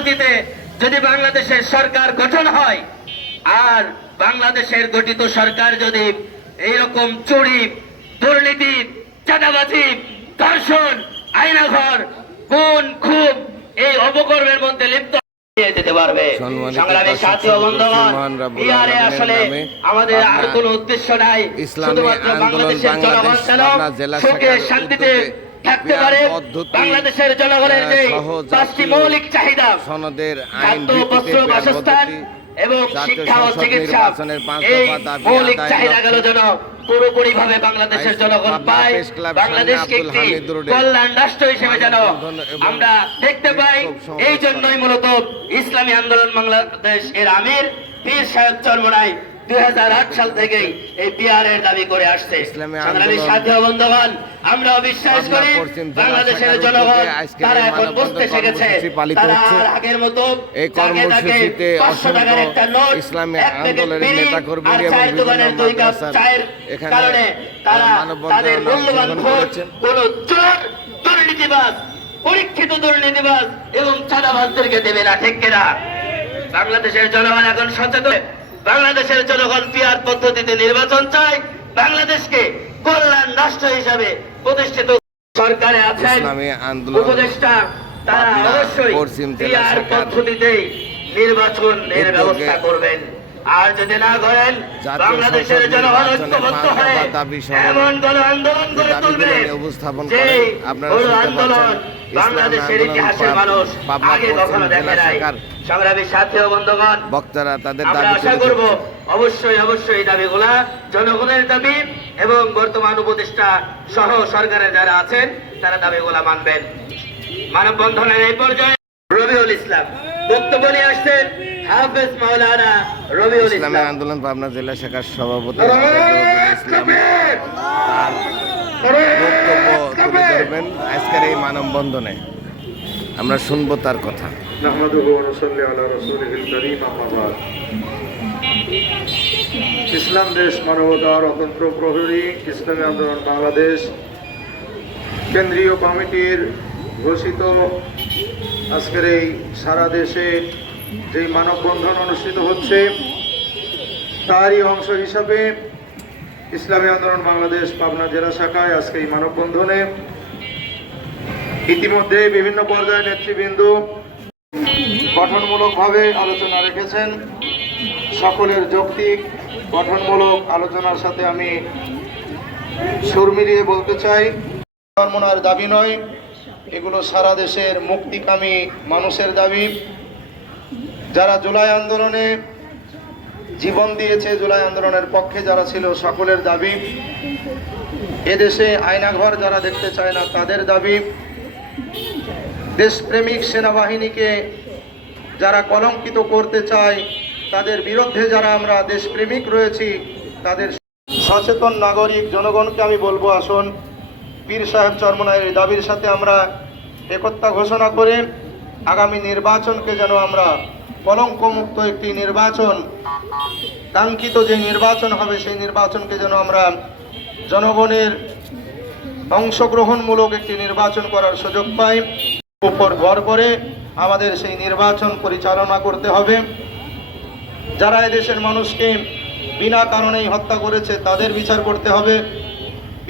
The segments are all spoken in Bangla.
পদ্ধতিতে যদি বাংলাদেশের সরকার গঠন হয় আর বাংলাদেশের গঠিত সরকার যদি এইরকম চুরি দুর্নীতি চাঁদাবাজি ধর্ষণ আইনাঘর কোন খুব এই অপকর্মের মধ্যে লিপ্ত যেতে পারবে। সম্মানিত সাথী ও বন্ধুগণ বিহারে আসলে আমাদের আর কোনো উদ্দেশ্য নাই। শুধুমাত্র বাংলাদেশের জনগণ সুখে শান্তিতে থাকতে পারে বাংলাদেশের জনগণের যে পাঁচটি মৌলিক চাহিদা সনদের আইন বস্ত্র বাসস্থান এবং শিক্ষা ও চিকিৎসা এই মৌলিক চাহিদাগুলো যেন পুরোপুরি ভাবে বাংলাদেশের জনগণ পায় বাংলাদেশকে একটি কল্যাণ রাষ্ট্র হিসেবে যেন আমরা দেখতে পাই এই জন্যই মূলত ইসলামী আন্দোলন বাংলাদেশ এর আমির পীর সাহেব চরমনাই দুই হাজার আট সাল থেকেই এই বিহারের দাবি করে আসছে। সংগ্রামী সাথী ও আমরা বিশ্বাস করি বাংলাদেশের জনগণ তারা এখন বুঝতে শিখেছে তারা আর আগের মতো এই তাকে তাকে কর্মসূচিতে টাকার একটা নোট, ইসলামী আন্দোলনের বিড়ি নেতাকর্মী এবং দোকানের দুই কাপ চায়ের কারণে তারা তাদের মূল্যবান অংশগ্রহণ কোন চোর দুর্নীতিবাজ পরীক্ষিত দুর্নীতিবাজ এবং চাঁদাবাজদেরকে দেবে না ঠিক কিনা? বাংলাদেশের জনগণ এখন সচেতন। বাংলাদেশের জনগণ পিয়ার পদ্ধতিতে নির্বাচন চায় বাংলাদেশকে কল্যাণ রাষ্ট্র হিসাবে প্রতিষ্ঠিত সরকারে আছেন উপদেষ্টা তারা অবশ্যই পিয়ার পদ্ধতিতে পদ্ধতিতেই নির্বাচনের ব্যবস্থা করবেন। আর যদি না করেন বাংলাদেশের জনগণ ঐক্যবদ্ধ হয়ে দফা দাবি সহ এমন কোন আন্দোলন গড়ে তুলবে উপস্থাপন যে আপনারা আন্দোলন বাংলাদেশের ইতিহাসের মানুষ আগে কখনো দেখে নাই। সংগ্রামী সাথী বন্ধুগণ বক্তারা তাদের দাবি আশা করব অবশ্যই অবশ্যই দাবিগুলা জনগণের দাবি এবং বর্তমান উপদেষ্টা সহ সরকারের যারা আছেন তারা দাবিগুলা মানবেন। মানববন্ধনের এই পর্যায়ে রবিউল ইসলাম। ইসলামের আন্দোলন পাবনা জেলা শাখার সভাপতি আজকের এই মানববন্ধনে। আমরা শুনব তার কথা। ইসলাম দেশ মানবতার অতন্ত্র প্রহরী ইসলামী আন্দোলন বাংলাদেশ। কেন্দ্রীয় কমিটির ঘোষিত আজকের এই সারা দেশে যেই মানববন্ধন অনুষ্ঠিত হচ্ছে, তারই অংশ হিসাবে ইসলামী আন্দোলন বাংলাদেশ পাবনা জেলা শাখায় আজকে এই মানববন্ধনে ইতিমধ্যে বিভিন্ন পর্যায়ে নেতৃবৃন্দ গঠনমূলকভাবে আলোচনা রেখেছেন। সকলের যৌক্তিক গঠনমূলক আলোচনার সাথে আমি সুর মিলিয়ে বলতে চাই ধর্মনার দাবি নয় এগুলো সারা দেশের মুক্তিকামী মানুষের দাবি। যারা জুলাই আন্দোলনে জীবন দিয়েছে, জুলাই আন্দোলনের পক্ষে যারা ছিল সকলের দাবি। এদেশে আয়নাঘর যারা দেখতে চায় না, তাদের দাবি। দেশপ্রেমিক সেনাবাহিনীকে যারা কলঙ্কিত করতে চায়, তাদের বিরুদ্ধে যারা আমরা দেশপ্রেমিক রয়েছি, তাদের সচেতন নাগরিক জনগণকে আমি বলব, আসুন। পীর সাহেব চরমনায়ের দাবির সাথে আমরা একতা ঘোষণা করে আগামী নির্বাচনকে যেন আমরা কলঙ্কমুক্ত একটি নির্বাচন, কাঙ্ক্ষিত যে নির্বাচন হবে সেই নির্বাচনকে যেন আমরা জনগণের অংশগ্রহণমূলক একটি নির্বাচন করার সুযোগ পাই, উপর ভর করে আমাদের সেই নির্বাচন পরিচালনা করতে হবে। যারা এদেশের মানুষকে বিনা কারণেই হত্যা করেছে, তাদের বিচার করতে হবে।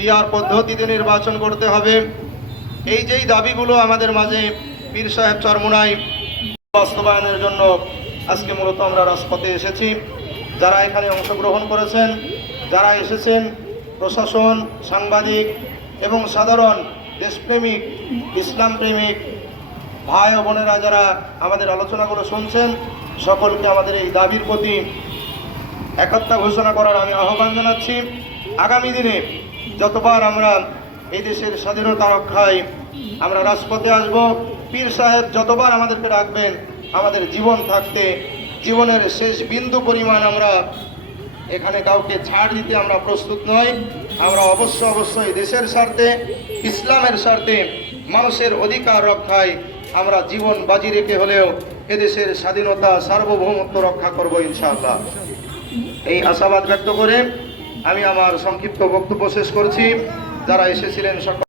বিয়ার পদ্ধতিতে নির্বাচন করতে হবে। এই যেই দাবিগুলো আমাদের মাঝে পীর সাহেব চরমুনাই বাস্তবায়নের জন্য আজকে মূলত আমরা রাজপথে এসেছি। যারা এখানে অংশগ্রহণ করেছেন, যারা এসেছেন, প্রশাসন, সাংবাদিক এবং সাধারণ দেশপ্রেমিক ইসলাম প্রেমিক ভাই ও বোনেরা যারা আমাদের আলোচনাগুলো শুনছেন, সকলকে আমাদের এই দাবির প্রতি একাত্মা ঘোষণা করার আমি আহ্বান জানাচ্ছি। আগামী দিনে যতবার আমরা এই দেশের স্বাধীনতা রক্ষায় আমরা রাজপথে আসব, পীর সাহেব যতবার আমাদেরকে রাখবেন আমাদের জীবন থাকতে, জীবনের শেষ বিন্দু পরিমাণ আমরা এখানে কাউকে ছাড় দিতে আমরা প্রস্তুত নই। আমরা অবশ্য অবশ্যই দেশের স্বার্থে, ইসলামের স্বার্থে, মানুষের অধিকার রক্ষায় আমরা জীবন বাজি রেখে হলেও এদেশের স্বাধীনতা সার্বভৌমত্ব রক্ষা করব ইনশাআল্লাহ। এই আশাবাদ ব্যক্ত করে আমি আমার সংক্ষিপ্ত বক্তব্য শেষ করছি। যারা এসেছিলেন সকল